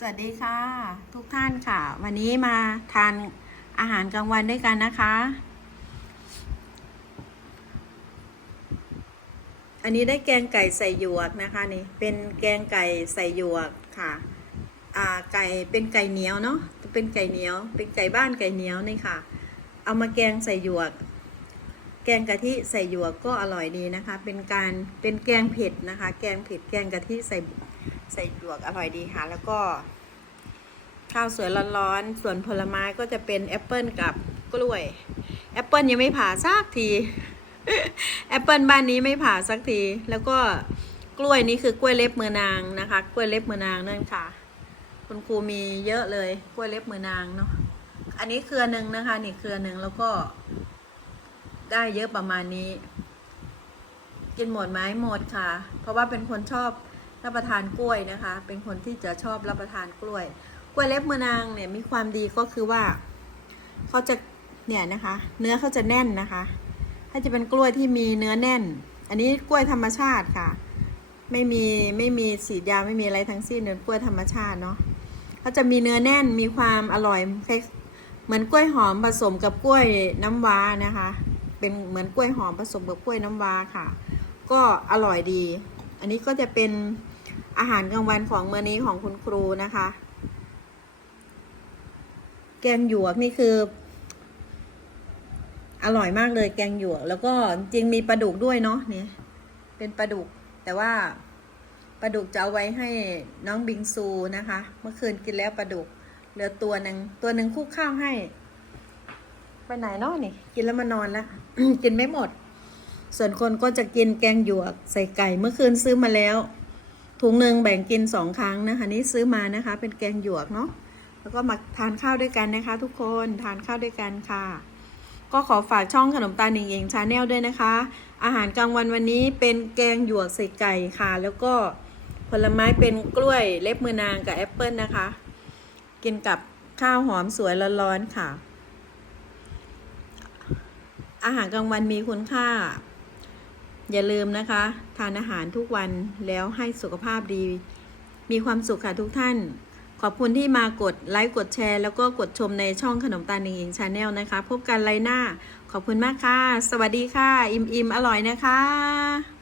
สวัสดีค่ะ ทุกท่านค่ะ วันนี้มาทานอาหารกลางวันด้วยกันนะคะ อันนี้ได้แกงไก่ใส่หยวกนะคะนี่เป็นแกงไก่ใส่หยวกค่ะอ่าไก่เป็นไก่เหนียวเนาะเป็นไก่เหนียว เป็นไก่บ้านไก่เหนียวนี่ค่ะ เอามาแกงใส่หยวก แกงกะทิใส่หยวกก็อร่อยดีนะคะ เป็นการเป็นแกงเผ็ดนะคะ แกงเผ็ดแกงกะทิใส่ ใส่หยวกอร่อยดีค่ะ แล้วก็ข้าวสวยร้อนๆ ส่วนผลไม้ก็จะเป็นแอปเปิลกับกล้วย แอปเปิลยังไม่ผ่าสักที แอปเปิลบ้านนี้ไม่ผ่าสักที แล้วก็กล้วยนี่คือกล้วยเล็บมือนางนะคะ กล้วยเล็บมือนางนั่นค่ะ คุณครูมีเยอะเลย กล้วยเล็บมือนางเนาะ อันนี้เครือหนึ่งนะคะ นี่เครือหนึ่งแล้วก็ ได้เยอะประมาณนี้ กินหมดไหมหมดค่ะ เพราะว่าเป็นคนชอบ รับประทานกล้วยนะคะ เป็นคนที่จะชอบรับประทานกล้วย กล้วยเล็บมือนางเนี่ยมีความดีก็คือว่าเขาจะเนี่ยนะคะ เนื้อเขาจะแน่นนะคะ ถ้าจะเป็นกล้วยที่มีเนื้อแน่น อันนี้กล้วยธรรมชาติค่ะ ไม่มีไม่มีสีดยาไม่มีอะไรทั้งสิ้นเนื้อกล้วยธรรมชาติเนาะเขาจะมีเนื้อแน่นมีความอร่อยคล้ายเหมือนกล้วยหอมผสมกับกล้วยน้ำว้านะคะ เป็นเหมือนกล้วยหอมผสมกับกล้วยน้ำว้าค่ะ ก็อร่อยดี อันนี้ก็จะเป็นอาหารกลางวันของมื้อนี้ของคุณครูนะคะ แกงหยวกนี่คือ อร่อยมากเลยแกงหยวก แล้วก็จริงมีปลาดุกด้วยเนาะนี่เป็นปลาดุก แต่ว่าปลาดุกจะเอาไว้ให้น้องบิงซูนะคะ เมื่อคืนกินแล้วปลาดุกเหลือตัวหนึ่งตัวหนึ่งคลุกข้าวให้ ไปไหนเนาะนี่ กินแล้วมานอนแล้วกินไม่หมด ส่วนคนก็จะกินแกงหยวกใส่ไก่เมื่อคืนซื้อมาแล้ว ถุงหนึ่งแบ่งกินสองครั้งนะคะ นี่ซื้อมานะคะ เป็นแกงหยวกเนาะแล้วก็มาทานข้าวด้วยกันนะคะ ทุกคนทานข้าวด้วยกันค่ะ ก็ขอฝากช่องขนมตาลหนิงเองชาแนลด้วยนะคะ อาหารกลางวันวันนี้เป็นแกงหยวกใส่ไก่ค่ะ แล้วก็ผลไม้เป็นกล้วยเล็บมือนางกับแอปเปิลนะคะ กินกับข้าวหอมสวยร้อนๆค่ะ อาหารกลางวันมีคุณค่า อย่าลืมนะคะ ทานอาหารทุกวันแล้วให้สุขภาพดี มีความสุขค่ะทุกท่าน ขอบคุณที่มากดไลค์กดแชร์ แล้วก็กดชมในช่องขนมตาลหนิงอิงชาแนลนะคะ พบกันไลน์หน้า ขอบคุณมากค่ะ สวัสดีค่ะ อิ่มอิ่มอร่อยนะคะ